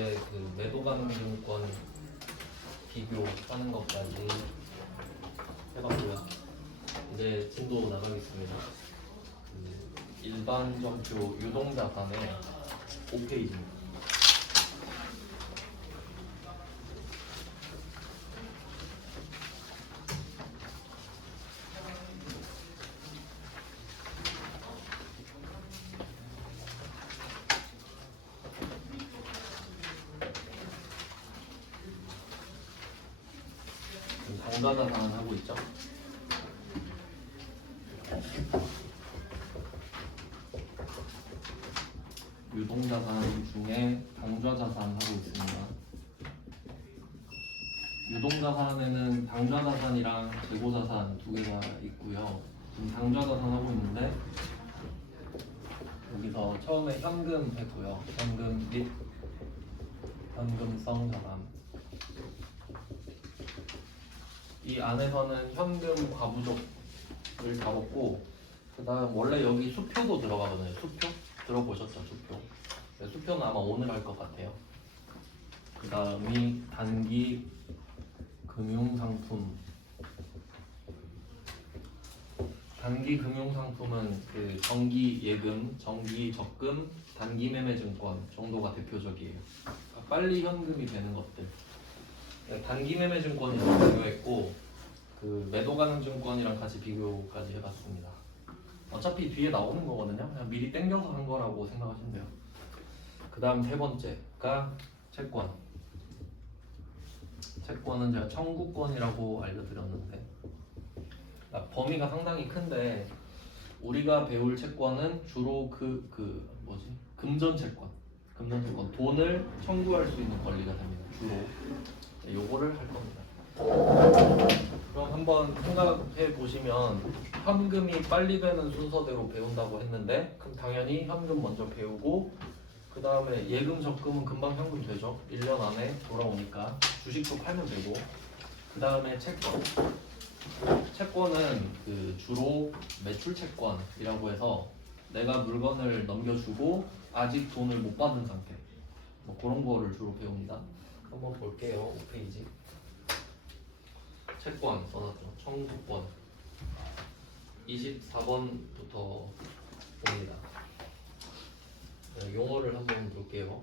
이제 그 매도 가능 증권 비교하는 것까지 해봤고요. 이제 진도 나가겠습니다. 그 일반 점표 유동자산의 5페이지입니다. 당좌자산 하고 있죠. 유동자산 중에 당좌자산 하고 있습니다. 유동자산에는 당좌자산이랑 재고자산 두 개가 있고요. 지금 당좌자산 하고 있는데 여기서 처음에 현금 했고요. 현금 및 현금성 자산. 이 안에서는 현금 과부족을 다뤘고, 그 다음 원래 여기 수표도 들어가거든요. 수표? 들어보셨죠? 수표. 수표는 아마 오늘 할 것 같아요. 그 다음이 단기 금융상품. 단기 금융상품은 그 정기 예금, 정기 적금, 단기 매매 증권 정도가 대표적이에요. 그러니까 빨리 현금이 되는 것들. 단기 매매 증권이랑 비교했고, 그 매도 가능 증권이랑 같이 비교까지 해봤습니다. 어차피 뒤에 나오는 거거든요. 그냥 미리 땡겨서 한 거라고 생각하시면 돼요. 그 다음 세 번째가 채권. 채권은 제가 청구권이라고 알려드렸는데, 범위가 상당히 큰데 우리가 배울 채권은 주로 금전 채권. 돈을 청구할 수 있는 권리가 됩니다. 주로 요거를 할 겁니다. 그럼 한번 생각해 보시면, 현금이 빨리 되는 순서대로 배운다고 했는데, 그럼 당연히 현금 먼저 배우고, 그 다음에 예금 적금은 금방 현금 되죠. 1년 안에 돌아오니까 주식도 팔면 되고, 그 다음에 채권. 채권은 그 주로 매출 채권이라고 해서 내가 물건을 넘겨주고 아직 돈을 못 받은 상태, 뭐 그런 거를 주로 배웁니다. 한번 볼게요. 5페이지. 채권 써놨죠. 청구권 24번부터 봅니다. 용어를 한번 볼게요.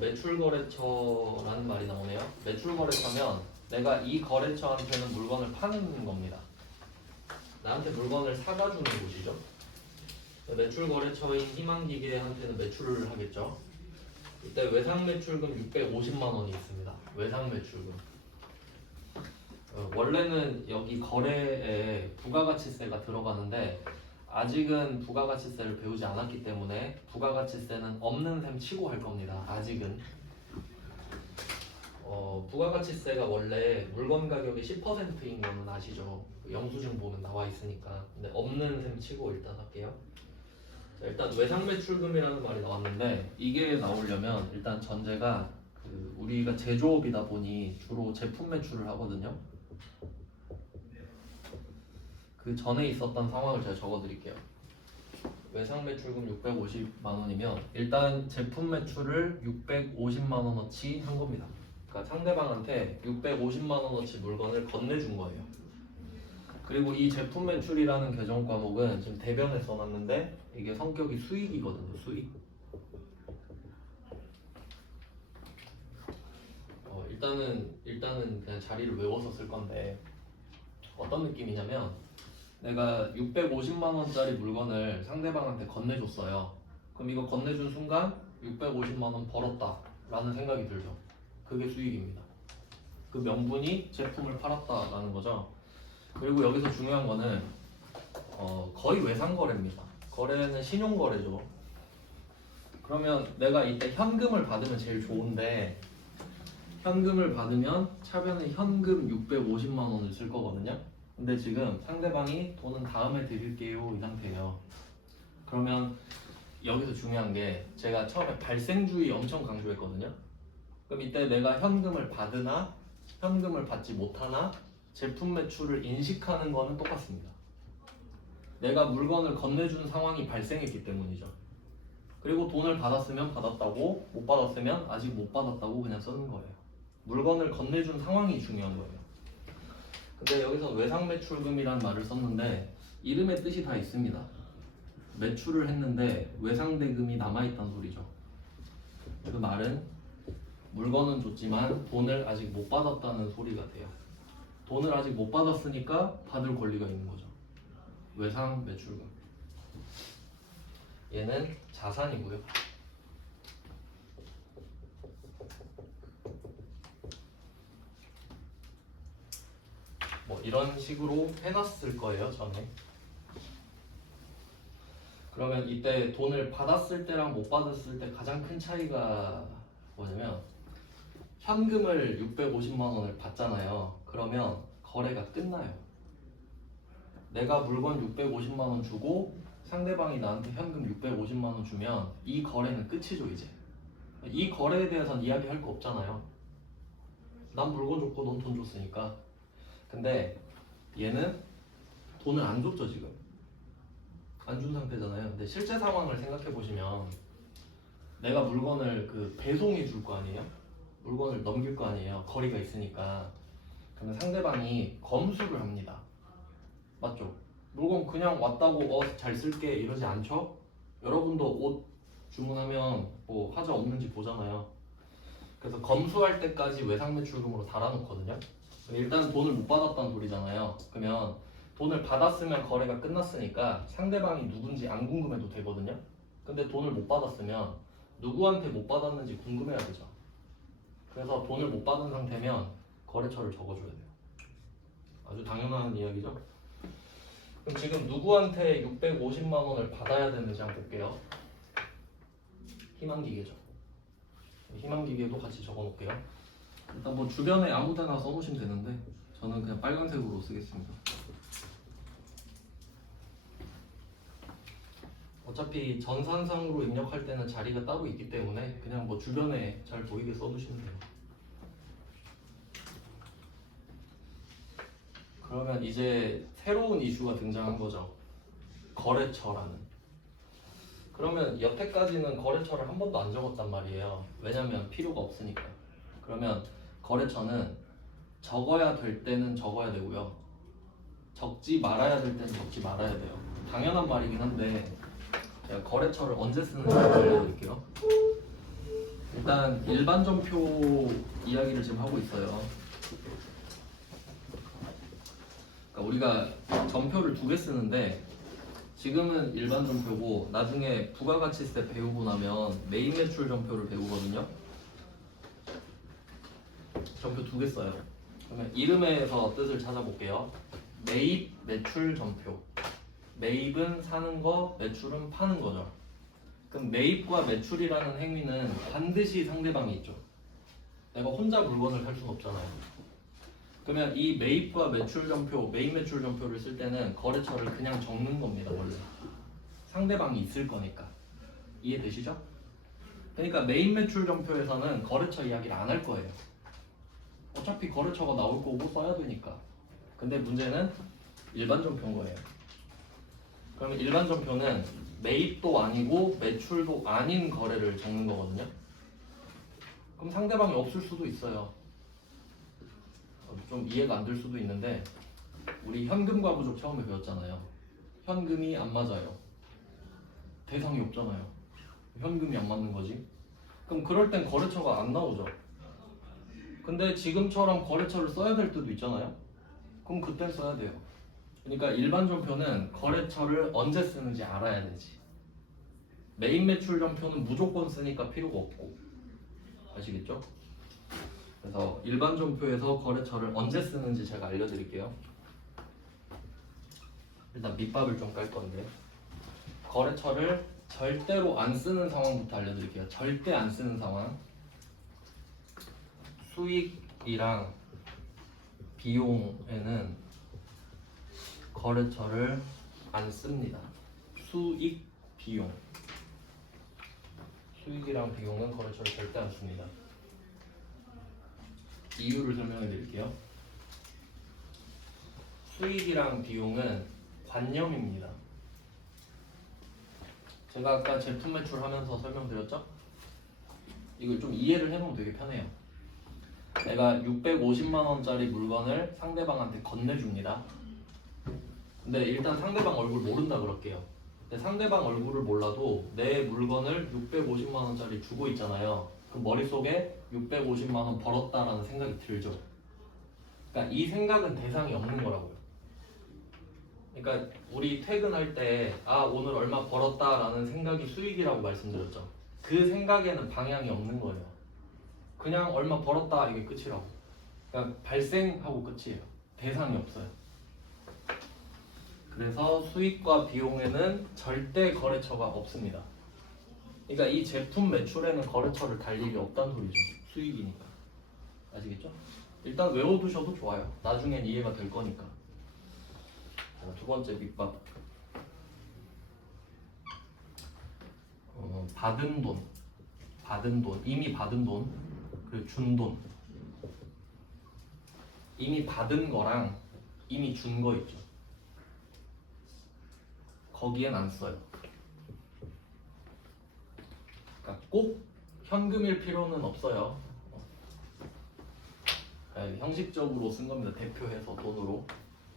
매출거래처라는 말이 나오네요. 매출거래처면 내가 이 거래처한테는 물건을 파는 겁니다. 나한테 물건을 사다 주는 곳이죠. 매출거래처인 희망기계한테는 매출을 하겠죠. 이때 외상매출금 650만 원이 있습니다. 외상매출금. 원래는 여기 거래에 부가가치세가 들어가는데, 아직은 부가가치세를 배우지 않았기 때문에 부가가치세는 없는 셈 치고 할 겁니다. 아직은. 부가가치세가 원래 물건 가격의 10%인 거는 아시죠? 영수증 보면 나와 있으니까. 근데 없는 셈 치고 일단 할게요. 자, 일단 외상매출금이라는 말이 나왔는데, 이게 나오려면 일단 전제가 우리가 제조업이다 보니 주로 제품 매출을 하거든요. 그 전에 있었던 상황을 제가 적어드릴게요. 외상매출금 650만 원이면 일단 제품 매출을 650만 원어치 한 겁니다. 그러니까 상대방한테 650만 원어치 물건을 건네준 거예요. 그리고 이 제품 매출이라는 계정 과목은 지금 대변에 써놨는데, 이게 성격이 수익이거든요. 수익. 일단은 그냥 자리를 외워서 쓸 건데, 어떤 느낌이냐면, 내가 650만 원짜리 물건을 상대방한테 건네줬어요. 그럼 이거 건네준 순간 650만 원 벌었다 라는 생각이 들죠. 그게 수익입니다. 그 명분이 제품을 팔았다라는 거죠. 그리고 여기서 중요한 거는 거의 외상거래입니다. 거래는 신용거래죠. 그러면 내가 이때 현금을 받으면 제일 좋은데, 현금을 받으면 차변에 현금 650만 원을 쓸 거거든요. 근데 지금 상대방이 돈은 다음에 드릴게요 이 상태예요. 그러면 여기서 중요한 게, 제가 처음에 발생주의 엄청 강조했거든요. 그럼 이때 내가 현금을 받으나 현금을 받지 못하나 제품 매출을 인식하는 거는 똑같습니다. 내가 물건을 건네준 상황이 발생했기 때문이죠. 그리고 돈을 받았으면 받았다고, 못 받았으면 아직 못 받았다고 그냥 쓰는 거예요. 물건을 건네준 상황이 중요한 거예요. 근데 여기서 외상매출금이라는 말을 썼는데 이름의 뜻이 다 있습니다. 매출을 했는데 외상대금이 남아있다는 소리죠. 그 말은 물건은 줬지만 돈을 아직 못 받았다는 소리가 돼요. 돈을 아직 못 받았으니까 받을 권리가 있는 거죠. 외상매출금. 얘는 자산이고요. 뭐 이런 식으로 해놨을 거예요, 전에. 그러면 이때 돈을 받았을 때랑 못 받았을 때 가장 큰 차이가 뭐냐면 현금을 650만 원을 받잖아요. 그러면 거래가 끝나요. 내가 물건 650만 원 주고 상대방이 나한테 현금 650만 원 주면 이 거래는 끝이죠, 이제. 이 거래에 대해서는 이야기할 거 없잖아요. 난 물건 줬고 넌 돈 줬으니까. 근데 얘는 돈을 안 줬죠, 지금. 안 준 상태잖아요. 근데 실제 상황을 생각해 보시면 내가 물건을 배송해 줄 거 아니에요? 물건을 넘길 거 아니에요? 거리가 있으니까. 그러면 상대방이 검수를 합니다. 맞죠? 물건 그냥 왔다고 잘 쓸게 이러지 않죠? 여러분도 옷 주문하면 뭐 하자 없는지 보잖아요. 그래서 검수할 때까지 외상매출금으로 달아놓거든요. 일단 돈을 못 받았다는 소리잖아요. 그러면 돈을 받았으면 거래가 끝났으니까 상대방이 누군지 안 궁금해도 되거든요. 근데 돈을 못 받았으면 누구한테 못 받았는지 궁금해야 되죠. 그래서 돈을 못 받은 상태면 거래처를 적어줘야 돼요. 아주 당연한 이야기죠. 그럼 지금 누구한테 650만 원을 받아야 되는지 한번 볼게요. 희망기계죠. 희망기계도 같이 적어놓을게요. 일단 뭐 주변에 아무데나 써놓으시면 되는데 저는 그냥 빨간색으로 쓰겠습니다. 어차피 전산상으로 입력할 때는 자리가 따로 있기 때문에 그냥 뭐 주변에 잘 보이게 써두시면 돼요. 그러면 이제 새로운 이슈가 등장한 거죠. 거래처라는. 그러면 여태까지는 거래처를 한 번도 안 적었단 말이에요. 왜냐면 필요가 없으니까. 그러면 거래처는 적어야 될 때는 적어야 되고요. 적지 말아야 될 때는 적지 말아야 돼요. 당연한 말이긴 한데 제가 거래처를 언제 쓰는지 알려드릴게요. 일단 일반 전표 이야기를 지금 하고 있어요. 그러니까 우리가 전표를 2개 쓰는데 지금은 일반 전표고 나중에 부가가치세 배우고 나면 메인 매출 전표를 배우거든요. 전표 2개 써요. 그러면 이름에서 뜻을 찾아볼게요. 매입 매출 전표. 매입은 사는 거, 매출은 파는 거죠. 그럼 매입과 매출이라는 행위는 반드시 상대방이 있죠. 내가 혼자 물건을 살 수는 없잖아요. 그러면 이 매입과 매출 전표, 매입 매출 전표를 쓸 때는 거래처를 그냥 적는 겁니다, 원래. 상대방이 있을 거니까. 이해되시죠? 그러니까 매입 매출 전표에서는 거래처 이야기를 안 할 거예요. 어차피 거래처가 나올 거고 써야 되니까. 근데 문제는 일반 전표인 거예요. 그러면 일반 전표는 매입도 아니고 매출도 아닌 거래를 적는 거거든요. 그럼 상대방이 없을 수도 있어요. 좀 이해가 안 될 수도 있는데 우리 현금과 부족 처음에 배웠잖아요. 현금이 안 맞아요. 대상이 없잖아요. 현금이 안 맞는 거지. 그럼 그럴 땐 거래처가 안 나오죠. 근데 지금처럼 거래처를 써야 될 때도 있잖아요. 그럼 그땐 써야 돼요. 그러니까 일반 전표는 거래처를 언제 쓰는지 알아야 되지. 메인 매출 전표는 무조건 쓰니까 필요가 없고. 아시겠죠? 그래서 일반 전표에서 거래처를 언제 쓰는지 제가 알려드릴게요. 일단 밑밥을 좀 깔 건데 거래처를 절대로 안 쓰는 상황부터 알려드릴게요. 절대 안 쓰는 상황. 수익이랑 비용에는 거래처를 안 씁니다. 수익, 비용. 수익이랑 비용은 거래처를 절대 안 씁니다. 이유를 설명해 드릴게요. 수익이랑 비용은 관념입니다. 제가 아까 제품 매출하면서 설명드렸죠? 이걸 좀 이해를 해놓으면 되게 편해요. 내가 650만 원짜리 물건을 상대방한테 건네줍니다. 근데 일단 상대방 얼굴 모른다 그럴게요. 근데 상대방 얼굴을 몰라도 내 물건을 650만 원짜리 주고 있잖아요. 그 머릿속에 650만 원 벌었다라는 생각이 들죠. 그러니까 이 생각은 대상이 없는 거라고요. 그러니까 우리 퇴근할 때 오늘 얼마 벌었다라는 생각이 수익이라고 말씀드렸죠. 그 생각에는 방향이 없는 거예요. 그냥 얼마 벌었다 이게 끝이라고. 그러니까 발생하고 끝이에요. 대상이 없어요. 그래서 수익과 비용에는 절대 거래처가 없습니다. 그러니까 이 제품 매출에는 거래처를 달 일이 없다는 소리죠. 수익이니까. 아시겠죠? 일단 외워두셔도 좋아요. 나중엔 이해가 될 거니까. 자, 두 번째 밑밥. 받은 돈, 이미 받은 돈, 그리고 준 돈. 이미 받은 거랑 이미 준 거 있죠. 거기엔 안 써요. 그러니까 꼭 현금일 필요는 없어요. 형식적으로 쓴 겁니다. 대표해서 돈으로.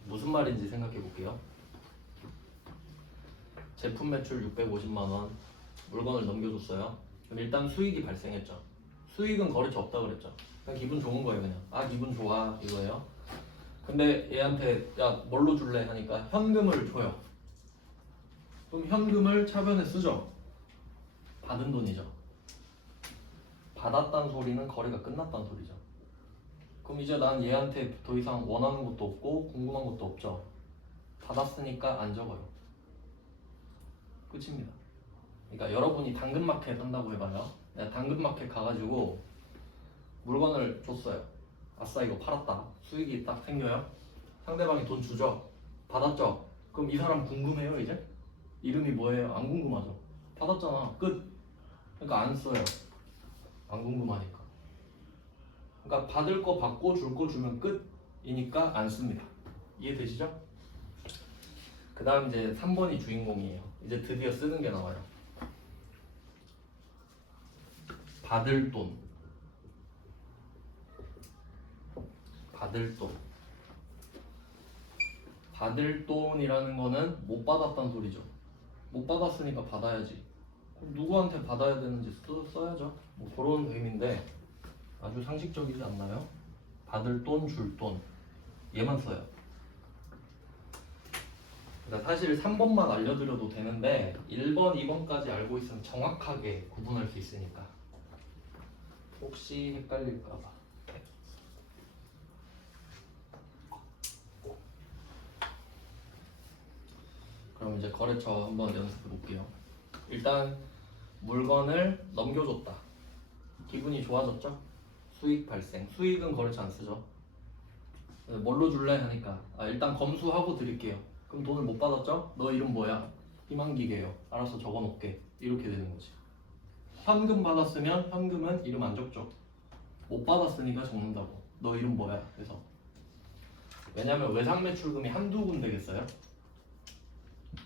무슨 말인지 생각해 볼게요. 제품 매출 650만 원, 물건을 넘겨줬어요. 그럼 일단 수익이 발생했죠. 수익은 거래처 없다 그랬죠. 그냥 기분 좋은 거예요. 그냥 기분 좋아 이거예요. 근데 얘한테 야 뭘로 줄래 하니까 현금을 줘요. 그럼 현금을 차변에 쓰죠. 받은 돈이죠. 받았다는 소리는 거래가 끝났다는 소리죠. 그럼 이제 난 얘한테 더 이상 원하는 것도 없고 궁금한 것도 없죠. 받았으니까 안 적어요. 끝입니다. 그러니까 여러분이 당근마켓 한다고 해봐요. 내가 당근마켓 가가지고 물건을 줬어요. 아싸 이거 팔았다. 수익이 딱 생겨요. 상대방이 돈 주죠. 받았죠. 그럼 이 사람 궁금해요 이제? 이름이 뭐예요? 안 궁금하죠. 받았잖아. 끝. 그러니까 안 써요. 안 궁금하니까. 그러니까 받을 거 받고 줄 거 주면 끝이니까 안 씁니다. 이해되시죠? 그 다음 이제 3번이 주인공이에요. 이제 드디어 쓰는 게 나와요. 받을 돈. 받을 돈. 받을 돈이라는 거는 못 받았다는 소리죠. 못 받았으니까 받아야지. 그럼 누구한테 받아야 되는지 써야죠. 뭐 그런 의미인데 아주 상식적이지 않나요? 받을 돈, 줄 돈. 얘만 써요. 그러니까 사실 3번만 알려드려도 되는데 1번, 2번까지 알고 있으면 정확하게 구분할 수 있으니까. 혹시 헷갈릴까봐. 그럼 이제 거래처 한번 연습해 볼게요. 일단 물건을 넘겨줬다. 기분이 좋아졌죠? 수익 발생. 수익은 거래처 안 쓰죠. 뭘로 줄래 하니까 일단 검수하고 드릴게요. 그럼 돈을 못 받았죠? 너 이름 뭐야? 희망기계요. 알아서 적어놓게. 이렇게 되는 거지. 현금 받았으면 현금은 이름 안 적죠. 못 받았으니까 적는다고. 너 이름 뭐야? 그래서 왜냐면 외상매출금이 한두 군데겠어요?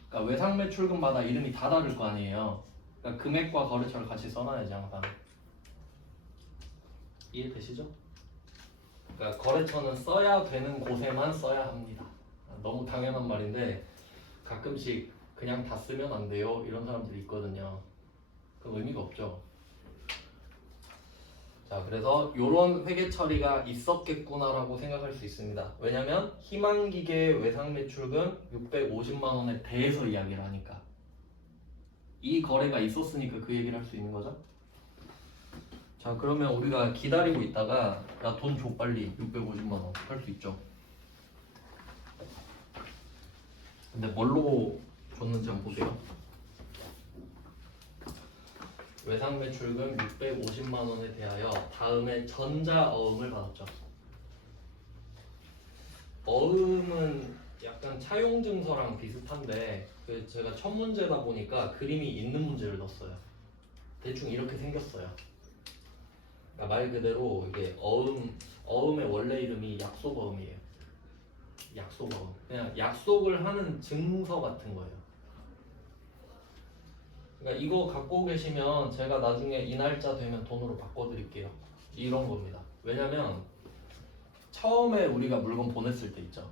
그러니까 외상매출금마다 이름이 다 다를 거 아니에요. 그러니까 금액과 거래처를 같이 써놔야지 항상. 이해되시죠? 그러니까 거래처는 써야 되는 곳에만 써야 합니다. 너무 당연한 말인데 가끔씩 그냥 다 쓰면 안 돼요 이런 사람들이 있거든요. 그럼 의미가 없죠. 자, 그래서 이런 회계 처리가 있었겠구나라고 생각할 수 있습니다. 왜냐면 희망기계 외상매출금 650만 원에 대해서 이야기를 하니까 이 거래가 있었으니까 그 얘기를 할 수 있는 거죠. 자, 그러면 우리가 기다리고 있다가 야 돈 줘 빨리 650만 원 할 수 있죠. 근데 뭘로 줬는지 한번 보세요. 외상매출금 650만 원에 대하여 다음에 전자어음을 받았죠. 어음은 약간 차용증서랑 비슷한데 제가 첫 문제다 보니까 그림이 있는 문제를 넣었어요. 대충 이렇게 생겼어요. 그러니까 말 그대로 이게 어음의 원래 이름이 약속어음이에요. 약속어음. 그냥 약속을 하는 증서 같은 거예요. 그러니까 이거 갖고 계시면 제가 나중에 이 날짜 되면 돈으로 바꿔드릴게요. 이런 겁니다. 왜냐면 처음에 우리가 물건 보냈을 때 있죠.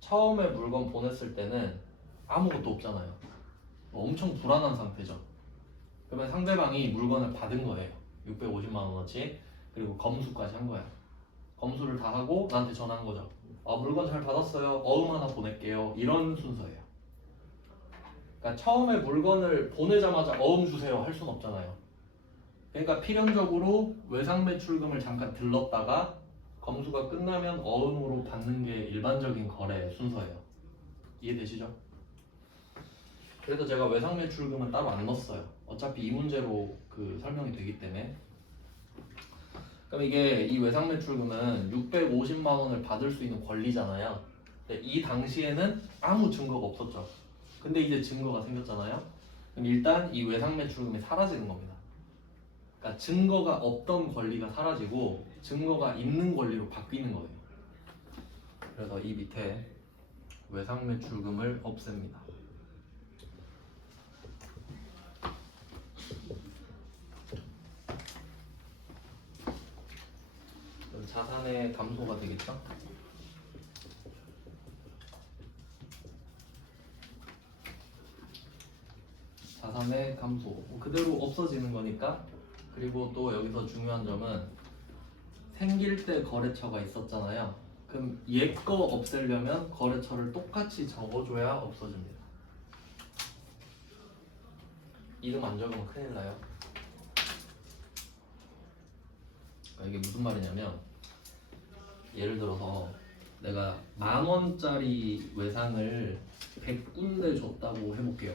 처음에 물건 보냈을 때는 아무것도 없잖아요. 엄청 불안한 상태죠. 그러면 상대방이 물건을 받은 거예요. 650만 원어치. 그리고 검수까지 한 거야. 검수를 다 하고 나한테 전화한 거죠. 물건 잘 받았어요. 어음 하나 보낼게요. 이런 순서예요. 그러니까 처음에 물건을 보내자마자 어음 주세요 할 수는 없잖아요. 그러니까 필연적으로 외상 매출금을 잠깐 들렀다가 검수가 끝나면 어음으로 받는 게 일반적인 거래 순서예요. 이해되시죠? 그래서 제가 외상 매출금은 따로 안 넣었어요. 어차피 이 문제로 그 설명이 되기 때문에. 그럼 이게 이 외상 매출금은 650만 원을 받을 수 있는 권리잖아요. 근데 이 당시에는 아무 증거가 없었죠. 근데 이제 증거가 생겼잖아요. 그럼 일단 이 외상 매출금이 사라지는 겁니다. 그러니까 증거가 없던 권리가 사라지고 증거가 있는 권리로 바뀌는 거예요. 그래서 이 밑에 외상 매출금을 없앱니다. 그럼 자산의 감소가 되겠죠? 자산의 감소 그대로 없어지는 거니까. 그리고 또 여기서 중요한 점은 생길 때 거래처가 있었잖아요. 그럼 얘 거 없애려면 거래처를 똑같이 적어줘야 없어집니다. 이름 안 적으면 큰일 나요. 그러니까 이게 무슨 말이냐면 예를 들어서 내가 10,000원짜리 외상을 100군데 줬다고 해볼게요.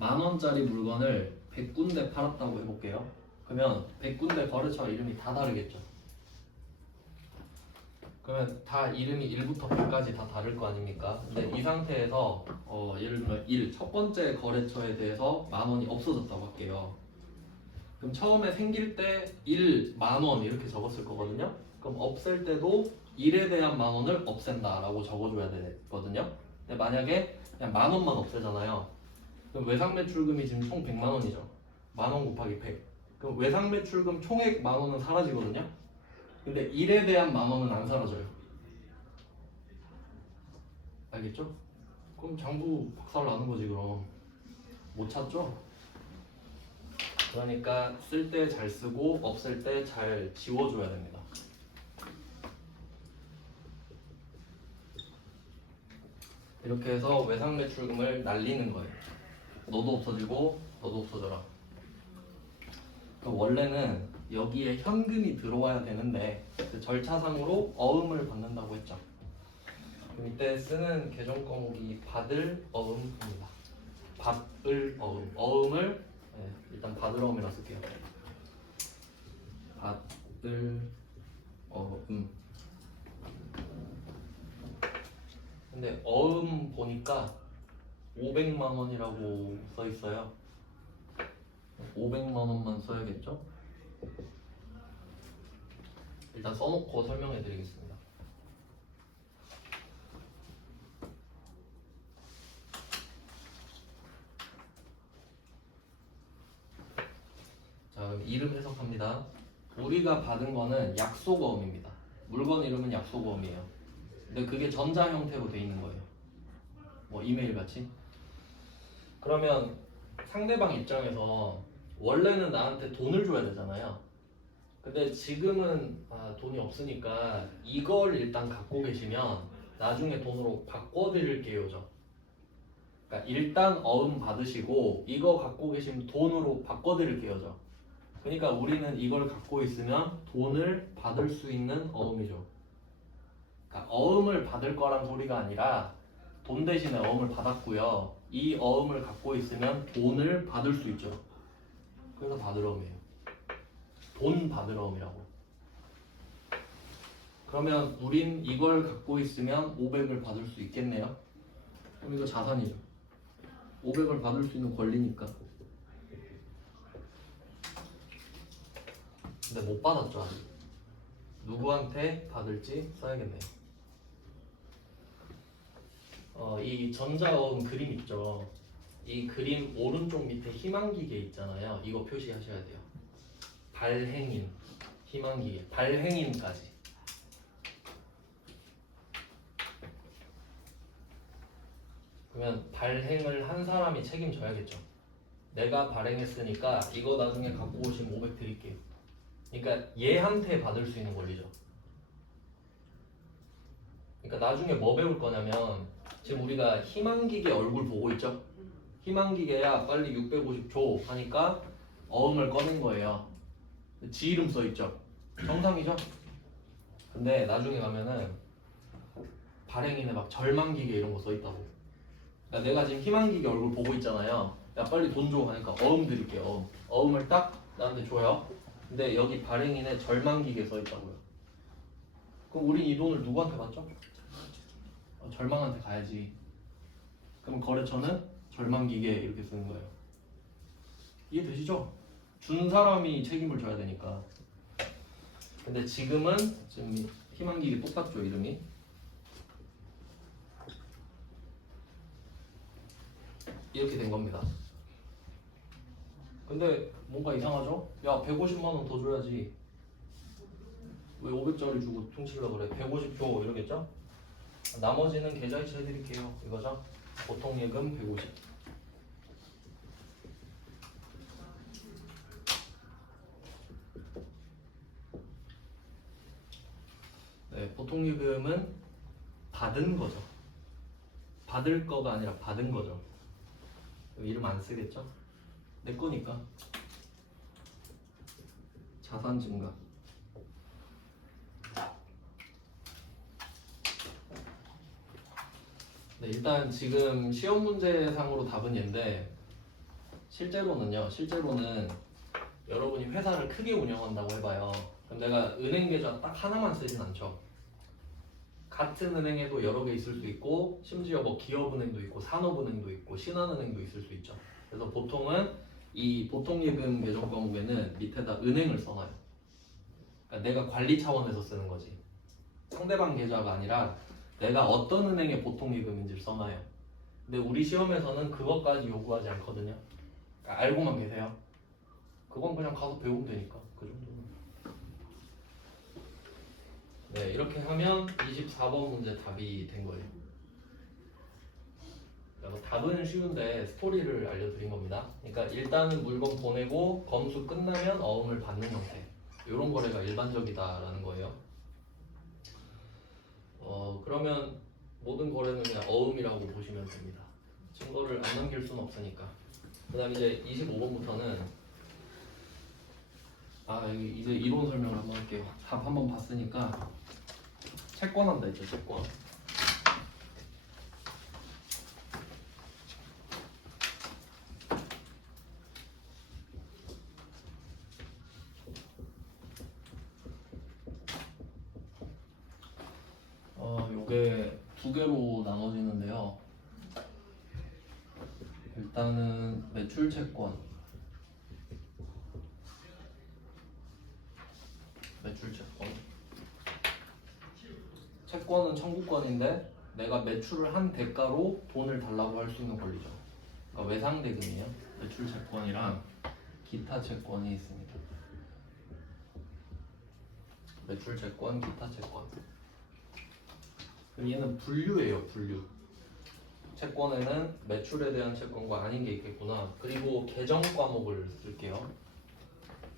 10,000원짜리 물건을 100군데 팔았다고 해볼게요. 그러면 100군데 거래처 이름이 다 다르겠죠. 그러면 다 이름이 1부터 100까지 다 다를 거 아닙니까? 근데 이 상태에서 예를 들면 1, 첫 번째 거래처에 대해서 10,000원이 없어졌다고 할게요. 그럼 처음에 생길 때 1, 10,000원 이렇게 적었을 거거든요. 그럼 없앨 때도 1에 대한 10,000원을 없앤다 라고 적어줘야 되거든요. 근데 만약에 그냥 10,000원만 없애잖아요. 그럼 외상 매출금이 지금 총 100만 원이죠. 10,000원 곱하기 100. 그럼 외상 매출금 총액 10,000원은 사라지거든요. 근데 1에 대한 10,000원은 안 사라져요. 알겠죠? 그럼 장부 박살 나는 거지 그럼. 못 찾죠? 그러니까 쓸 때 잘 쓰고 없앨 때 잘 지워줘야 됩니다. 이렇게 해서 외상 매출금을 날리는 거예요. 너도 없어지고 너도 없어져라. 원래는 여기에 현금이 들어와야 되는데 그 절차상으로 어음을 받는다고 했죠. 그럼 이때 쓰는 계정 과목이 받을 어음입니다. 받을 어음. 어음을 일단 받을 어음이라 쓸게요. 받을 어음. 근데 어음 보니까 500만 원이라고 써 있어요. 500만 원만 써야겠죠? 일단 써놓고 설명해 드리겠습니다. 자, 그럼 이름 해석합니다. 우리가 받은 거는 약속어음입니다. 물건 이름은 약속어음이에요. 근데 그게 전자 형태로 돼 있는 거예요. 뭐 이메일 같이. 그러면 상대방 입장에서 원래는 나한테 돈을 줘야 되잖아요. 근데 지금은 돈이 없으니까 이걸 일단 갖고 계시면 나중에 돈으로 바꿔드릴게요죠. 그러니까 일단 어음 받으시고 이거 갖고 계시면 돈으로 바꿔드릴게요죠. 그러니까 우리는 이걸 갖고 있으면 돈을 받을 수 있는 어음이죠. 그러니까 어음을 받을 거란 소리가 아니라 돈 대신에 어음을 받았고요. 이 어음을 갖고 있으면 돈을 받을 수 있죠. 그래서 받을 어음이에요. 돈 받을 어음이라고. 그러면 우린 이걸 갖고 있으면 500을 받을 수 있겠네요. 그럼 이거 자산이죠. 500을 받을 수 있는 권리니까. 근데 못 받았죠 아직. 누구한테 받을지 써야겠네요. 이 전자어음 그림 있죠. 이 그림 오른쪽 밑에 희망기계 있잖아요. 이거 표시하셔야 돼요. 발행인, 희망기계, 발행인까지. 그러면 발행을 한 사람이 책임져야겠죠. 내가 발행했으니까 이거 나중에 갖고 오시면 500 드릴게요. 그러니까 얘한테 받을 수 있는 권리죠. 그러니까 나중에 뭐 배울 거냐면 지금 우리가 희망기계 얼굴 보고 있죠? 희망기계야 빨리 650 줘 하니까 어음을 꺼낸 거예요. 지 이름 써 있죠? 정상이죠? 근데 나중에 가면은 발행인에 막 절망기계 이런 거 써 있다고. 그러니까 내가 지금 희망기계 얼굴 보고 있잖아요. 야 빨리 돈 줘 하니까 어음 드릴게요. 어음을 딱 나한테 줘요. 근데 여기 발행인에 절망기계 써 있다고요. 그럼 우린 이 돈을 누구한테 받죠? 절망한테 가야지. 그럼 거래처는 절망기계 이렇게 쓰는 거예요. 이해되시죠? 준 사람이 책임을 져야 되니까. 근데 지금은 지금 희망기계 똑같죠 이름이. 이렇게 된 겁니다. 근데 뭔가 이상하죠? 야 150만 원 더 줘야지. 왜 500짜리 주고 퉁치려고 그래? 150 줘 이러겠죠? 나머지는 계좌이체 해드릴게요 이거죠? 보통 예금 150. 네, 보통 예금은 받은 거죠. 받을 거가 아니라 받은 거죠. 이름 안 쓰겠죠? 내 거니까. 자산 증가. 네, 일단 지금 시험 문제상으로 답은 얘인데 실제로는 여러분이 회사를 크게 운영한다고 해봐요. 그럼 내가 은행 계좌 딱 하나만 쓰진 않죠. 같은 은행에도 여러 개 있을 수 있고 심지어 뭐 기업은행도 있고 산업은행도 있고 신한은행도 있을 수 있죠. 그래서 보통은 이 보통예금 계정 과목에는 밑에다 은행을 써놔요. 그러니까 내가 관리 차원에서 쓰는 거지. 상대방 계좌가 아니라 내가 어떤 은행의 보통예금인지를 써놔요. 근데 우리 시험에서는 그것까지 요구하지 않거든요. 그러니까 알고만 계세요. 그건 그냥 가서 배우면 되니까 그 정도는. 네, 이렇게 하면 24번 문제 답이 된 거예요. 답은 쉬운데 스토리를 알려드린 겁니다. 그러니까 일단은 물건 보내고 검수 끝나면 어음을 받는 형태. 이런 거래가 일반적이다라는 거예요. 그러면 모든 거래는 그냥 어음이라고 보시면 됩니다. 증거를 안 남길 수는 없으니까. 그 다음 이제 25번부터는 여기 이제 이론 설명을 한번 할게요. 답 한번 봤으니까 채권한다 했죠, 채권. 요게 두 개로 나눠지는데요. 일단은 매출 채권. 매출 채권. 채권은 청구권인데 내가 매출을 한 대가로 돈을 달라고 할 수 있는 권리죠. 그러니까 외상대금이에요. 매출 채권이랑 기타 채권이 있습니다. 매출 채권, 기타 채권. 얘는 분류예요, 분류. 채권에는 매출에 대한 채권과 아닌 게 있겠구나. 그리고 계정 과목을 쓸게요.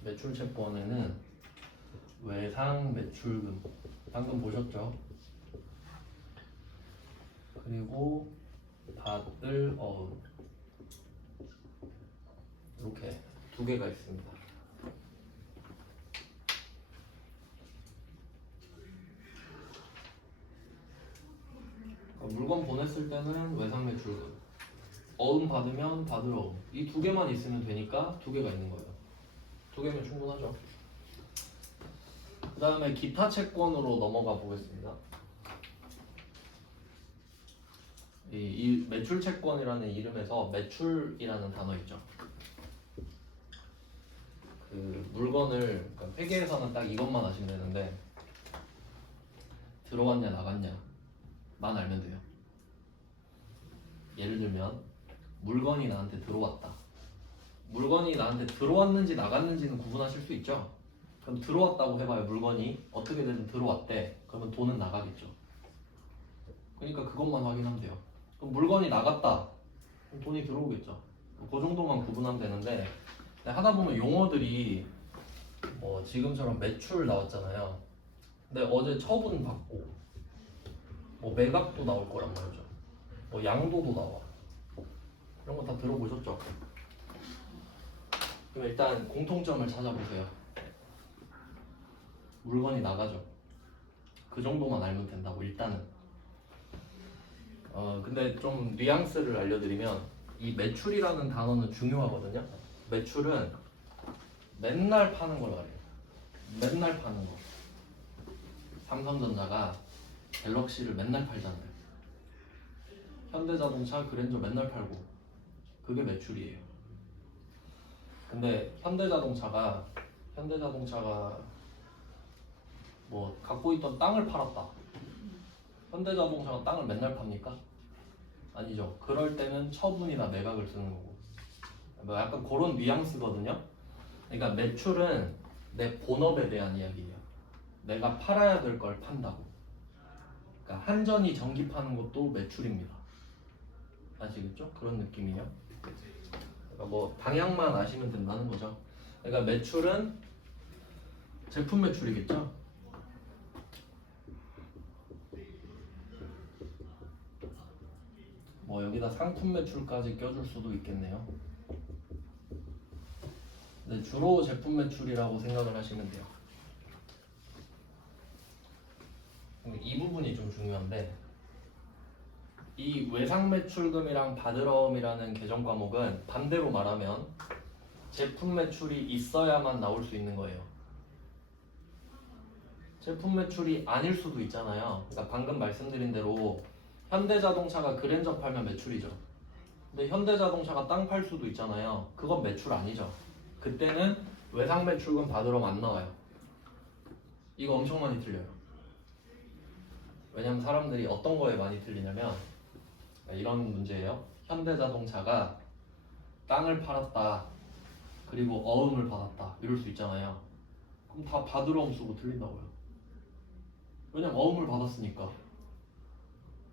매출 채권에는 외상 매출금 방금 보셨죠? 그리고 받을 어음 이렇게 두 개가 있습니다. 물건 보냈을 때는 외상 매출금, 어음 받으면 받을 어음. 이 두 개만 있으면 되니까 두 개가 있는 거예요. 두 개면 충분하죠. 그 다음에 기타 채권으로 넘어가 보겠습니다. 이 매출 채권이라는 이름에서 매출이라는 단어 있죠. 그 물건을 그러니까 회계에서는 딱 이것만 아시면 되는데 들어왔냐 나갔냐 만 알면 돼요. 예를 들면 물건이 나한테 들어왔다. 물건이 나한테 들어왔는지 나갔는지는 구분하실 수 있죠? 그럼 들어왔다고 해봐요. 물건이 어떻게든 들어왔대. 그러면 돈은 나가겠죠. 그러니까 그것만 확인하면 돼요. 그럼 물건이 나갔다. 그럼 돈이 들어오겠죠. 그 정도만 구분하면 되는데 하다 보면 용어들이 지금처럼 매출 나왔잖아요. 근데 어제 처분 받고 매각도 나올 거란 말이죠. 양도도 나와. 이런 거 다 들어보셨죠? 그럼 일단 공통점을 찾아보세요. 물건이 나가죠. 그 정도만 알면 된다고 일단은. 근데 좀 뉘앙스를 알려드리면 이 매출이라는 단어는 중요하거든요. 매출은 맨날 파는 걸 말해요. 맨날 파는 거. 삼성전자가 갤럭시를 맨날 팔잖아요. 현대자동차 그랜저 맨날 팔고 그게 매출이에요. 근데 현대자동차가 갖고 있던 땅을 팔았다. 현대자동차가 땅을 맨날 팝니까? 아니죠. 그럴 때는 처분이나 매각을 쓰는 거고. 약간 그런 뉘앙스거든요. 그러니까 매출은 내 본업에 대한 이야기예요. 내가 팔아야 될 걸 판다고. 그러니까 한전이 전기 파는 것도 매출입니다. 아시겠죠? 그런 느낌이에요. 그러니까 방향만 아시면 된다는 거죠. 그러니까 매출은 제품 매출이겠죠? 여기다 상품 매출까지 껴줄 수도 있겠네요. 근데 주로 제품 매출이라고 생각을 하시면 돼요. 이 부분이 좀 중요한데 이 외상 매출금이랑 바드러움이라는 계정 과목은 반대로 말하면 제품 매출이 있어야만 나올 수 있는 거예요. 제품 매출이 아닐 수도 있잖아요. 그러니까 방금 말씀드린 대로 현대자동차가 그랜저 팔면 매출이죠. 근데 현대자동차가 땅 팔 수도 있잖아요. 그건 매출 아니죠. 그때는 외상 매출금 받으러 안 나와요. 이거 엄청 많이 틀려요. 왜냐면 사람들이 어떤 거에 많이 틀리냐면 이런 문제예요. 현대자동차가 땅을 팔았다. 그리고 어음을 받았다. 이럴 수 있잖아요. 그럼 다 받으러움 쓰고 틀린다고요. 왜냐면 어음을 받았으니까.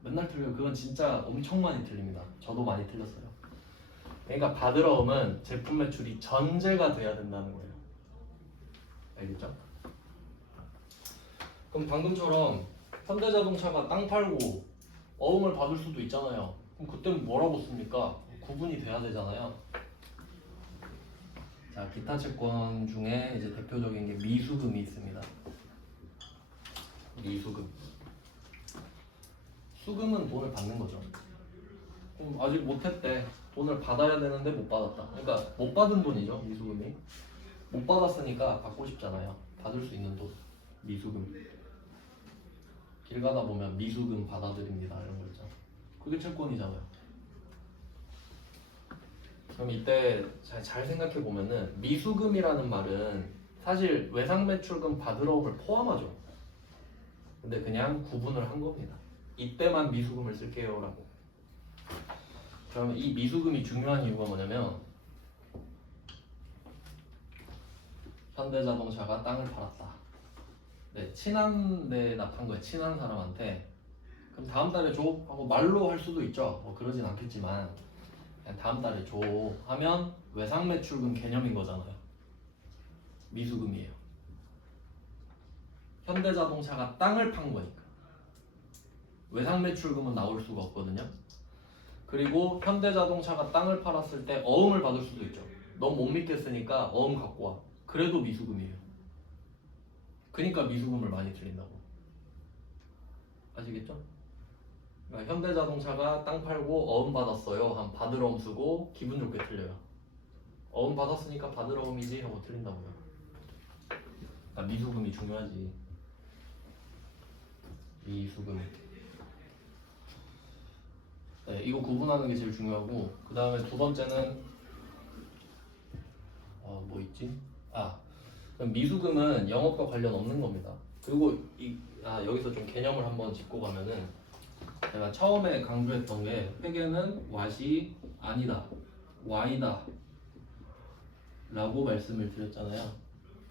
맨날 틀려요. 그건 진짜 엄청 많이 틀립니다. 저도 많이 틀렸어요. 그러니까 받으러움은 제품 매출이 전제가 돼야 된다는 거예요. 알겠죠? 그럼 방금처럼 현대자동차가 땅 팔고 어음을 받을 수도 있잖아요. 그럼 그때는 뭐라고 씁니까? 구분이 돼야 되잖아요. 자, 기타 채권 중에 이제 대표적인 게 미수금이 있습니다. 미수금. 수금은 돈을 받는 거죠. 그럼 아직 못했대. 돈을 받아야 되는데 못 받았다. 그러니까 못 받은 돈이죠, 미수금이. 못 받았으니까 받고 싶잖아요. 받을 수 있는 돈. 미수금. 길 가다 보면 미수금 받아들입니다. 이런 거 있죠. 그게 채권이잖아요. 그럼 이때 잘 생각해 보면은 미수금이라는 말은 사실 외상매출금 받으러움을 포함하죠. 근데 그냥 구분을 한 겁니다. 이때만 미수금을 쓸게요 라고. 그러면 이 미수금이 중요한 이유가 뭐냐면 현대자동차가 땅을 팔았다. 네, 친한 데나 판 거예요. 친한 사람한테. 그럼 다음 달에 줘 하고 말로 할 수도 있죠. 그러진 않겠지만 그냥 다음 달에 줘 하면 외상매출금 개념인 거잖아요. 미수금이에요. 현대자동차가 땅을 판 거니까 외상매출금은 나올 수가 없거든요. 그리고 현대자동차가 땅을 팔았을 때 어음을 받을 수도 있죠. 넌 못 믿겠으니까 어음 갖고 와. 그래도 미수금이에요. 그러니까 미수금을 많이 틀린다고. 아시겠죠? 그러니까 현대자동차가 땅 팔고 어음 받았어요. 한 받으러움 쓰고 기분 좋게 틀려요. 어음 받았으니까 받으러움이지 하고 틀린다고요. 그러니까 미수금이 중요하지. 미수금. 네, 이거 구분하는 게 제일 중요하고 그 다음에 두 번째는 뭐 있지? 그럼 미수금은 영업과 관련 없는 겁니다. 그리고 여기서 좀 개념을 한번 짚고 가면은 제가 처음에 강조했던 게 회계는 와시, 아니다, Y다 라고 말씀을 드렸잖아요.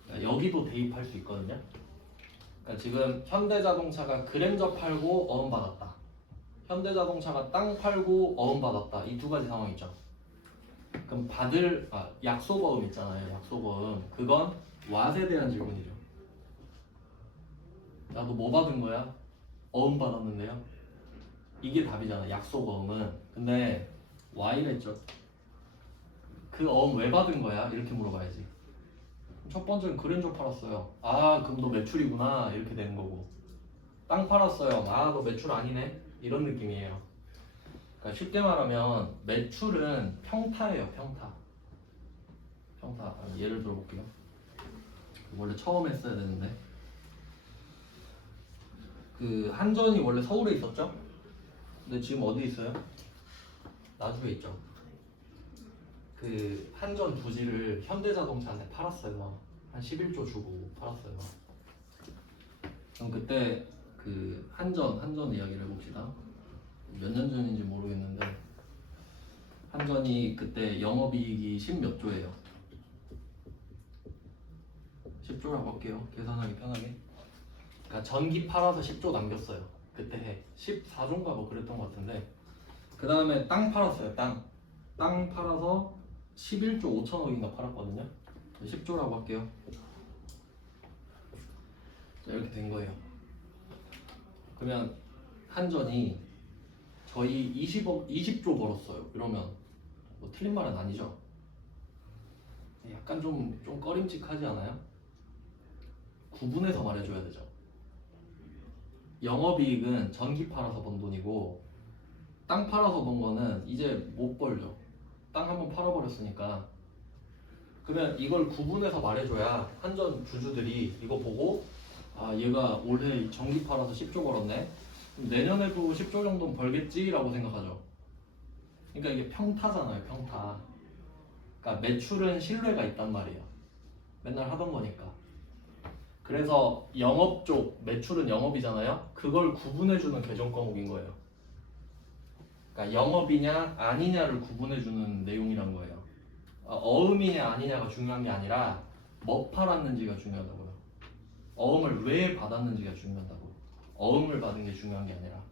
그러니까 여기도 대입할 수 있거든요. 그러니까 지금 현대자동차가 그랜저 팔고 어음 받았다, 현대자동차가 땅 팔고 어음 받았다, 이 두 가지 상황 있죠. 그럼 받을 약속어음 있잖아요. 약속어음, 그건 what에 대한 질문이죠. 나도 뭐 받은 거야? 어음 받았는데요. 이게 답이잖아, 약속어음은. 근데 why를 했죠. 그 어음 왜 받은 거야? 이렇게 물어봐야지. 첫 번째는 그랜저 팔았어요. 아, 그럼 너 매출이구나, 이렇게 되는 거고. 땅 팔았어요. 아, 너 매출 아니네, 이런 느낌이에요. 그러니까 쉽게 말하면 매출은 평타예요. 평타. 예를 들어볼게요. 원래 처음 했어야 되는데, 그 한전이 원래 서울에 있었죠? 근데 지금 어디 있어요? 나주에 있죠. 그 한전 부지를 현대자동차한테 팔았어요. 한 11조 주고 팔았어요. 그럼 그때 그 한전 이야기를 해봅시다. 몇 년 전인지 모르겠는데, 한전이 그때 영업이익이 10몇 조예요. 10조라고 할게요, 계산하기 편하게. 그러니까 전기 팔아서 10조 남겼어요. 그때 해 14조인가 뭐 그랬던 것 같은데, 그 다음에 땅 팔았어요. 땅 팔아서 11조 5천억인가 팔았거든요. 10조라고 할게요. 자, 이렇게 된 거예요. 그러면 한전이 저희 20조 벌었어요. 이러면 뭐 틀린 말은 아니죠. 약간 좀 꺼림칙하지 않아요? 구분해서 말해줘야 되죠. 영업이익은 전기 팔아서 번 돈이고, 땅 팔아서 번 거는 이제 못 벌죠. 땅 한번 팔아버렸으니까. 그러면 이걸 구분해서 말해줘야 한전 주주들이 이거 보고, 아, 얘가 올해 전기 팔아서 10조 벌었네, 그럼 내년에도 10조 정도는 벌겠지라고 생각하죠. 그러니까 이게 평타잖아요. 평타. 그러니까 매출은 신뢰가 있단 말이에요. 맨날 하던 거니까. 그래서 영업 쪽 매출은 영업이잖아요. 그걸 구분해주는 개정 과목인 거예요. 그러니까 영업이냐 아니냐를 구분해주는 내용이란 거예요. 어음이냐 아니냐가 중요한 게 아니라 뭐 팔았는지가 중요하다고요. 어음을 왜 받았는지가 중요하다고. 어음을 받은 게 중요한 게 아니라.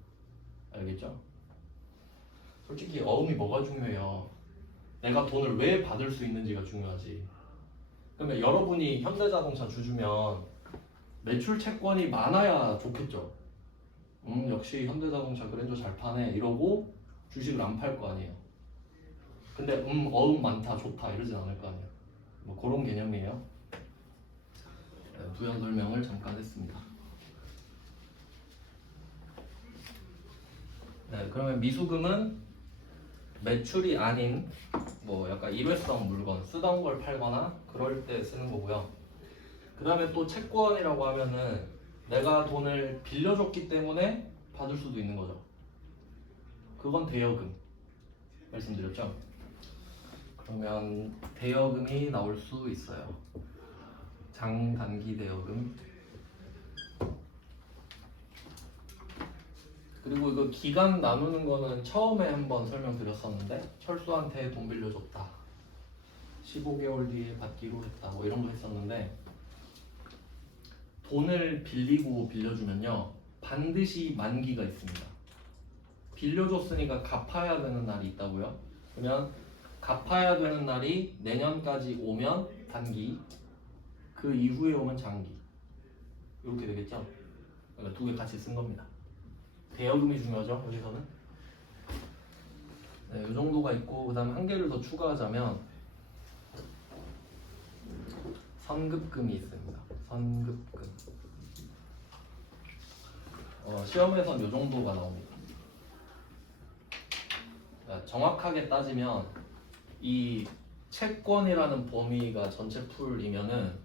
알겠죠? 솔직히 어음이 뭐가 중요해요? 내가 돈을 왜 받을 수 있는지가 중요하지. 그러면 여러분이 현대자동차 주주면 매출 채권이 많아야 좋겠죠. 역시 현대자동차 그랜저 잘 파네 이러고 주식을 안 팔 거 아니에요. 근데 어음 많다 좋다 이러진 않을 거 아니에요. 뭐 그런 개념이에요. 네, 부연 설명을 잠깐 했습니다. 네, 그러면 미수금은 매출이 아닌 뭐 약간 일회성 물건, 쓰던 걸 팔거나 그럴 때 쓰는 거고요. 그 다음에 또 채권이라고 하면은 내가 돈을 빌려줬기 때문에 받을 수도 있는 거죠. 그건 대여금 말씀드렸죠. 그러면 대여금이 나올 수 있어요. 장단기 대여금. 그리고 이거 기간 나누는 거는 처음에 한번 설명드렸었는데, 철수한테 돈 빌려줬다, 15개월 뒤에 받기로 했다, 뭐 이런 거 했었는데, 돈을 빌리고 빌려주면요 반드시 만기가 있습니다. 빌려줬으니까 갚아야 되는 날이 있다고요. 그러면 갚아야 되는 날이 내년까지 오면 단기, 그 이후에 오면 장기, 이렇게 되겠죠. 그러니까 두 개 같이 쓴 겁니다. 대여금이 중요하죠 여기서는. 네, 이 정도가 있고, 그 다음 한 개를 더 추가하자면 선급금이 있습니다. 선급금. 시험에선 이 정도가 나옵니다. 그러니까 정확하게 따지면 이 채권이라는 범위가 전체 풀이면은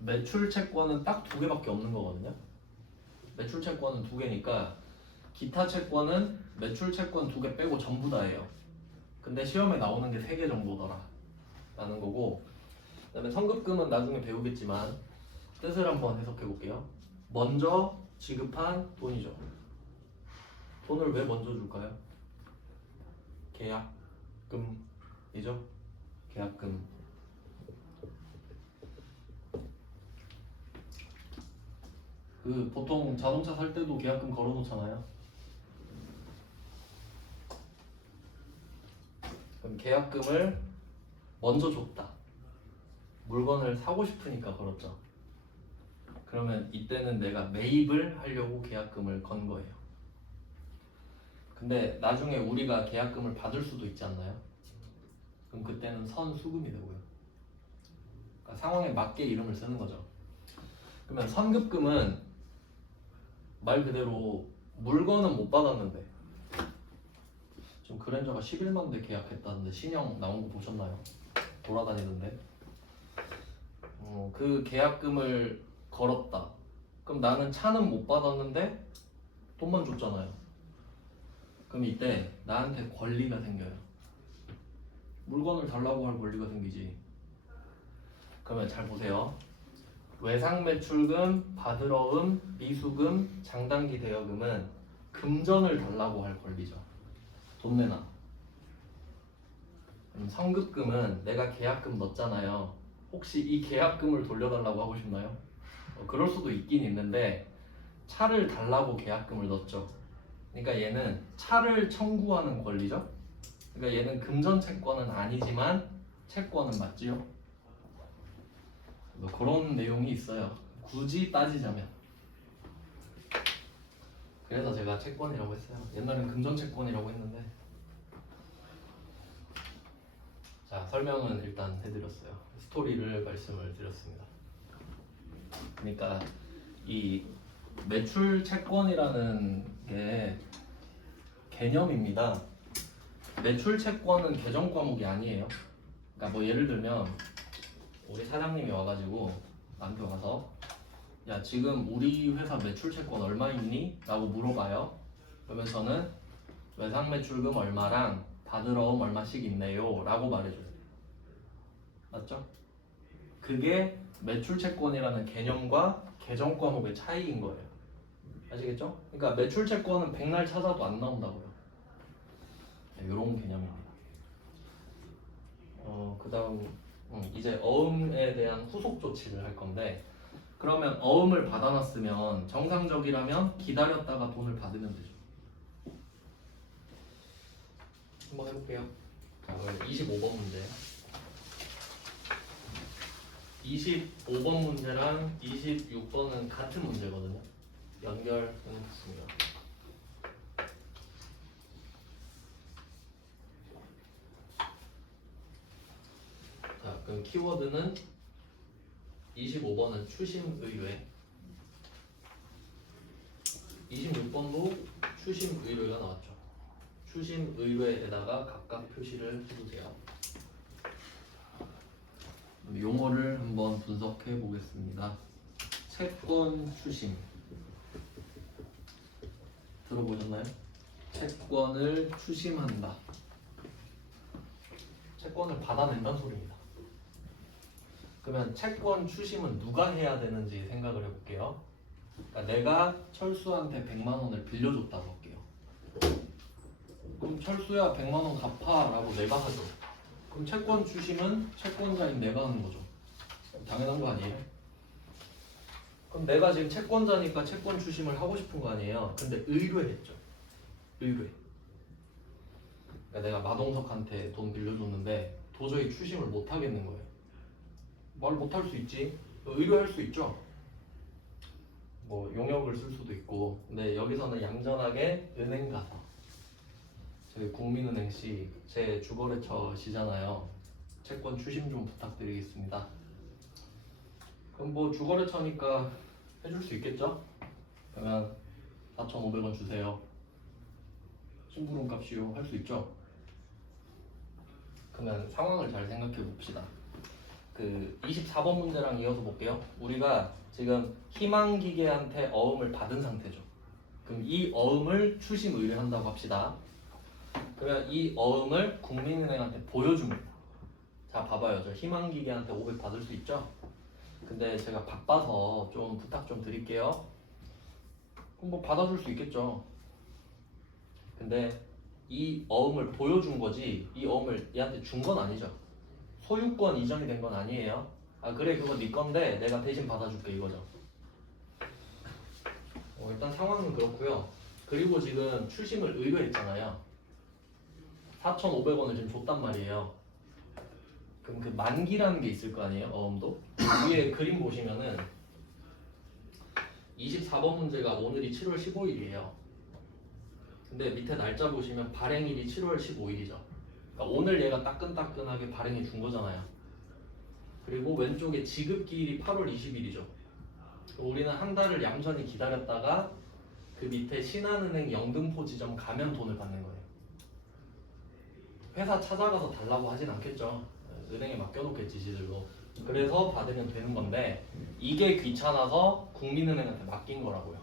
매출 채권은 딱 두 개밖에 없는 거거든요. 매출 채권은 두 개니까 기타 채권은 매출 채권 두 개 빼고 전부 다예요. 근데 시험에 나오는 게 세 개 정도더라 라는 거고, 그 다음에 선급금은 나중에 배우겠지만 뜻을 한번 해석해 볼게요. 먼저 지급한 돈이죠. 돈을 왜 먼저 줄까요? 계약. 계약금이죠. 계약금. 그 보통 자동차 살 때도 계약금 걸어놓잖아요. 그럼 계약금을 먼저 줬다. 물건을 사고 싶으니까 걸었죠. 그러면 이때는 내가 매입을 하려고 계약금을 건 거예요. 근데 나중에 우리가 계약금을 받을 수도 있지 않나요? 그럼 그때는 선수금이 되고요. 그러니까 상황에 맞게 이름을 쓰는 거죠. 그러면 선급금은 말 그대로 물건은 못 받았는데 지금 그랜저가 11만 대 계약했다는데 신형 나온 거 보셨나요? 돌아다니는데 그 계약금을 걸었다. 그럼 나는 차는 못 받았는데 돈만 줬잖아요. 그럼 이때 나한테 권리가 생겨요. 물건을 달라고 할 권리가 생기지. 그러면 잘 보세요. 외상매출금, 받으러금, 미수금, 장단기 대여금은 금전을 달라고 할 권리죠. 돈 내놔. 성급금은 내가 계약금 넣었잖아요. 혹시 이 계약금을 돌려달라고 하고 싶나요? 그럴 수도 있긴 있는데 차를 달라고 계약금을 넣었죠. 그러니까 얘는 차를 청구하는 권리죠. 그러니까 얘는 금전 채권은 아니지만 채권은 맞지요. 뭐 그런 내용이 있어요. 굳이 따지자면. 그래서 제가 채권이라고 했어요. 옛날엔 금전 채권이라고 했는데. 자, 설명은 일단 해드렸어요. 스토리를 말씀을 드렸습니다. 그러니까 이 매출 채권이라는 게 개념입니다. 매출 채권은 개정 과목이 아니에요. 그러니까 뭐 예를 들면 우리 사장님이 와가지고 나한테 와서 야 지금 우리 회사 매출 채권 얼마 있니? 라고 물어봐요. 그러면 저는 외상매출금 얼마랑 받으러움 얼마씩 있네요 라고 말해줘요. 맞죠? 그게 매출채권이라는 개념과 개정 과목의 차이인 거예요. 아시겠죠? 그러니까 매출채권은 백날 찾아도 안 나온다고요. 네, 이런 개념입니다. 그 다음 이제 어음에 대한 후속 조치를 할 건데 그러면 어음을 받아놨으면 정상적이라면 기다렸다가 돈을 받으면 되죠. 한번 해볼게요. 자, 그럼 25번 문제. 25번 문제랑 26번은 같은 문제거든요. 연결해놓겠습니다. 자, 그럼 키워드는 25번은 추심의뢰, 26번도 추심의뢰가 나왔죠. 추심의뢰에다가 각각 표시를 해주세요. 용어를 한번 분석해 보겠습니다. 채권 추심 들어보셨나요? 채권을 추심한다. 채권을 받아낸다는 소리입니다. 그러면 채권 추심은 누가 해야 되는지 생각을 해볼게요. 그러니까 내가 철수한테 100만 원을 빌려줬다고 할게요. 그럼 철수야 100만 원 갚아 라고 내가 하죠. 그럼 채권 추심은 채권자인 내가 하는 거죠. 당연한 거 아니에요? 그럼 내가 지금 채권자니까 채권 추심을 하고 싶은 거 아니에요? 근데 의뢰했죠. 의뢰. 그러니까 내가 마동석한테 돈 빌려줬는데 도저히 추심을 못 하겠는 거예요. 말 못 할 수 있지. 의뢰할 수 있죠. 뭐 용역을 쓸 수도 있고. 근데 여기서는 얌전하게 은행 가서 저희 국민은행시 제 주거래처시잖아요. 채권 추심 좀 부탁드리겠습니다. 그럼 뭐 주거래처니까 해줄 수 있겠죠? 그러면 4,500원 주세요. 심부름 값이요. 할 수 있죠? 그러면 상황을 잘 생각해 봅시다. 그 24번 문제랑 이어서 볼게요. 우리가 지금 희망기계한테 어음을 받은 상태죠. 그럼 이 어음을 추심 의뢰한다고 합시다. 그러면 이 어음을 국민은행한테 보여줍니다. 자 봐봐요. 저 희망기계한테 500 받을 수 있죠? 근데 제가 바빠서 좀 부탁 좀 드릴게요. 그럼 뭐 받아줄 수 있겠죠. 근데 이 어음을 보여준 거지 이 어음을 얘한테 준 건 아니죠. 소유권 이전이 된 건 아니에요. 아 그래 그거 네 건데 내가 대신 받아줄게 이거죠. 일단 상황은 그렇고요. 그리고 지금 추심을 의뢰했잖아요. 4,500원을 지금 줬단 말이에요. 그럼 그 만기라는 게 있을 거 아니에요? 어음도? 위에 그림 보시면은 24번 문제가 오늘이 7월 15일이에요. 근데 밑에 날짜 보시면 발행일이 7월 15일이죠. 그러니까 오늘 얘가 따끈따끈하게 발행해 준 거잖아요. 그리고 왼쪽에 지급기일이 8월 20일이죠. 우리는 한 달을 얌전히 기다렸다가 그 밑에 신한은행 영등포 지점 가면 돈을 받는 거예요. 회사 찾아가서 달라고 하진 않겠죠. 은행에 맡겨놓겠지 지들도. 그래서 받으면 되는 건데 이게 귀찮아서 국민은행한테 맡긴 거라고요.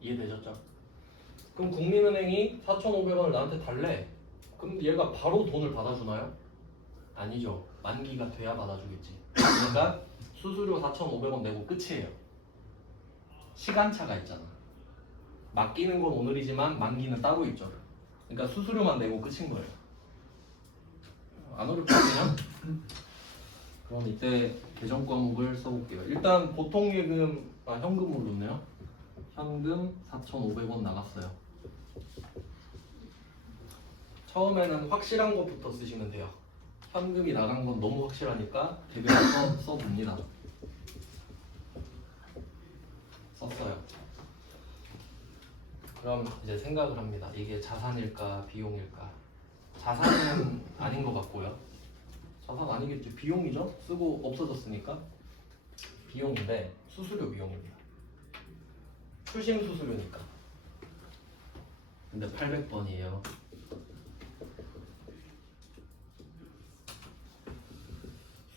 이해되셨죠? 그럼 국민은행이 4,500원을 나한테 달래. 그럼 얘가 바로 돈을 받아주나요? 아니죠. 만기가 돼야 받아주겠지. 그러니까 수수료 4,500원 내고 끝이에요. 시간차가 있잖아. 맡기는 건 오늘이지만 만기는 따로 있죠. 그러니까 수수료만 내고 끝인 거예요. 안 어렵거든요. 그럼 이때 계정 과목을 써볼게요. 일단 보통 예금, 현금으로 넣네요. 현금 4,500원 나갔어요. 처음에는 확실한 것부터 쓰시면 돼요. 현금이 나간 건 너무 확실하니까 대변해서 써봅니다. 썼어요. 그럼 이제 생각을 합니다. 이게 자산일까 비용일까? 자산은 아닌 것 같고요. 자산 아니겠죠. 비용이죠. 쓰고 없어졌으니까 비용인데 수수료 비용입니다. 출신 수수료니까. 근데 800번이에요.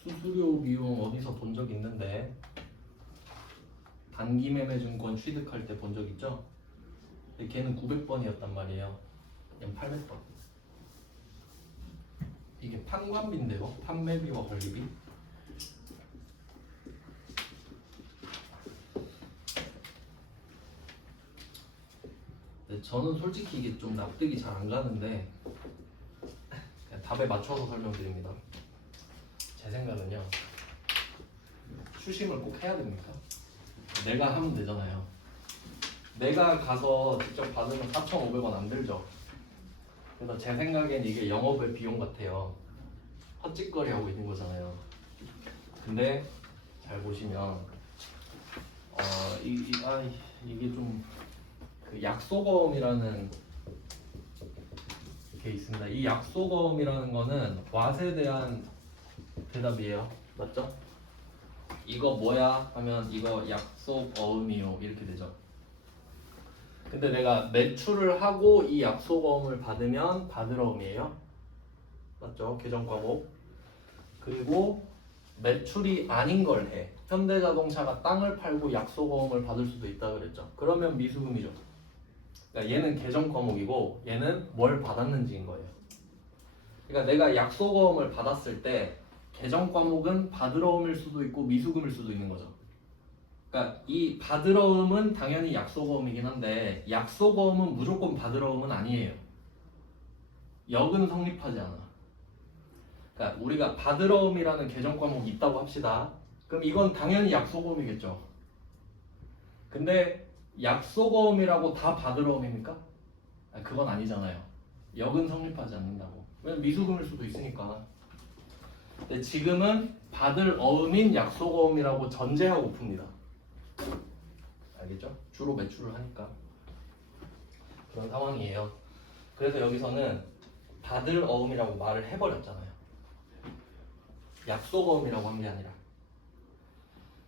수수료 비용 어디서 본 적 있는데 단기매매증권 취득할 때 본 적 있죠? 근데 걔는 900번이었단 말이에요. 얘는 800번. 이게 판관비인데요. 판매비와 관리비. 네, 저는 솔직히 이게 좀 납득이 잘 안 가는데 그냥 답에 맞춰서 설명드립니다. 제 생각은요. 추심을 꼭 해야 됩니까? 내가 하면 되잖아요. 내가 가서 직접 받으면 4,500원 안 들죠. 그래서 제 생각엔 이게 영업의 비용 같아요. 헛짓거리 하고 있는 거잖아요. 근데 잘 보시면 이게 좀 그 약소거음이라는 게 있습니다. 이 약소거음이라는 거는 왓에 대한 대답이에요. 맞죠? 이거 뭐야? 하면 이거 약속어음이요 이렇게 되죠. 근데 내가 매출을 하고 이 약속어음을 받으면 받으러음이에요. 맞죠? 계정 과목. 그리고 매출이 아닌 걸 해. 현대자동차가 땅을 팔고 약속어음을 받을 수도 있다 그랬죠. 그러면 미수금이죠. 그러니까 얘는 계정 과목이고 얘는 뭘 받았는지인 거예요. 그러니까 내가 약속어음을 받았을 때 계정 과목은 받으러음일 수도 있고 미수금일 수도 있는 거죠. 그러니까 이 받으러음은 당연히 약속어음이긴 한데 약속어음은 무조건 받으러음은 아니에요. 역은 성립하지 않아. 그러니까 우리가 받으러음이라는 계정 과목이 있다고 합시다. 그럼 이건 당연히 약속어음이겠죠. 근데 약속어음이라고 다 받으러음입니까? 그건 아니잖아요. 역은 성립하지 않는다고. 왜냐면 미수금일 수도 있으니까. 근데 지금은 받을 어음인 약속어음이라고 전제하고 풉니다. 알겠죠? 주로 매출을 하니까 그런 상황이에요. 그래서 여기서는 받을 어음이라고 말을 해버렸잖아요. 약속어음이라고 한 게 아니라.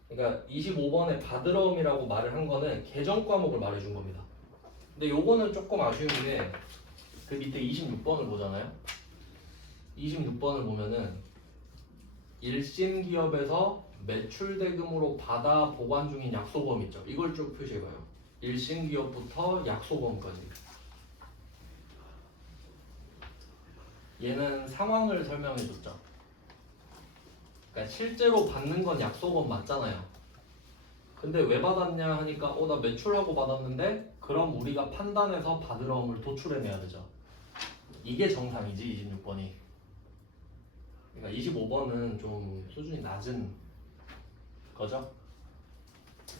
그러니까 25번에 받을 어음이라고 말을 한 거는 계정 과목을 말해준 겁니다. 근데 요거는 조금 아쉬운 게 그 밑에 26번을 보잖아요. 26번을 보면은 일신기업에서 매출대금으로 받아 보관 중인 약속어음 있죠. 이걸 쭉 표시해봐요. 일신기업부터 약속어음까지. 얘는 상황을 설명해줬죠. 그러니까 실제로 받는 건 약속어음 맞잖아요. 근데 왜 받았냐 하니까 나 매출하고 받았는데 그럼 우리가 판단해서 받으러음을 도출해내야 되죠. 이게 정상이지 26번이. 그러니까 25번은 좀 수준이 낮은 거죠.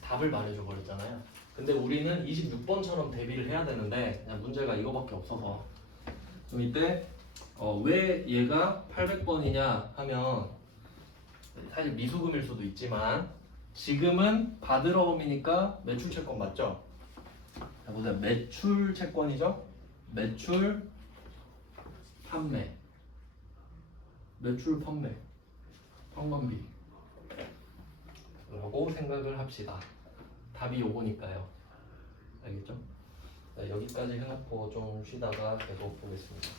답을 말해줘 버렸잖아요. 근데 우리는 26번처럼 대비를 해야 되는데 그냥 문제가 이거밖에 없어서. 그럼 이때 왜 얘가 800번이냐 하면 사실 미수금일 수도 있지만 지금은 받으러 봄이니까 매출 채권 맞죠? 자 보세요. 매출 채권이죠? 매출 판매 매출 판매 평관비 라고 생각을 합시다. 답이 요거니까요. 알겠죠? 네, 여기까지 해놓고 좀 쉬다가 계속 보겠습니다.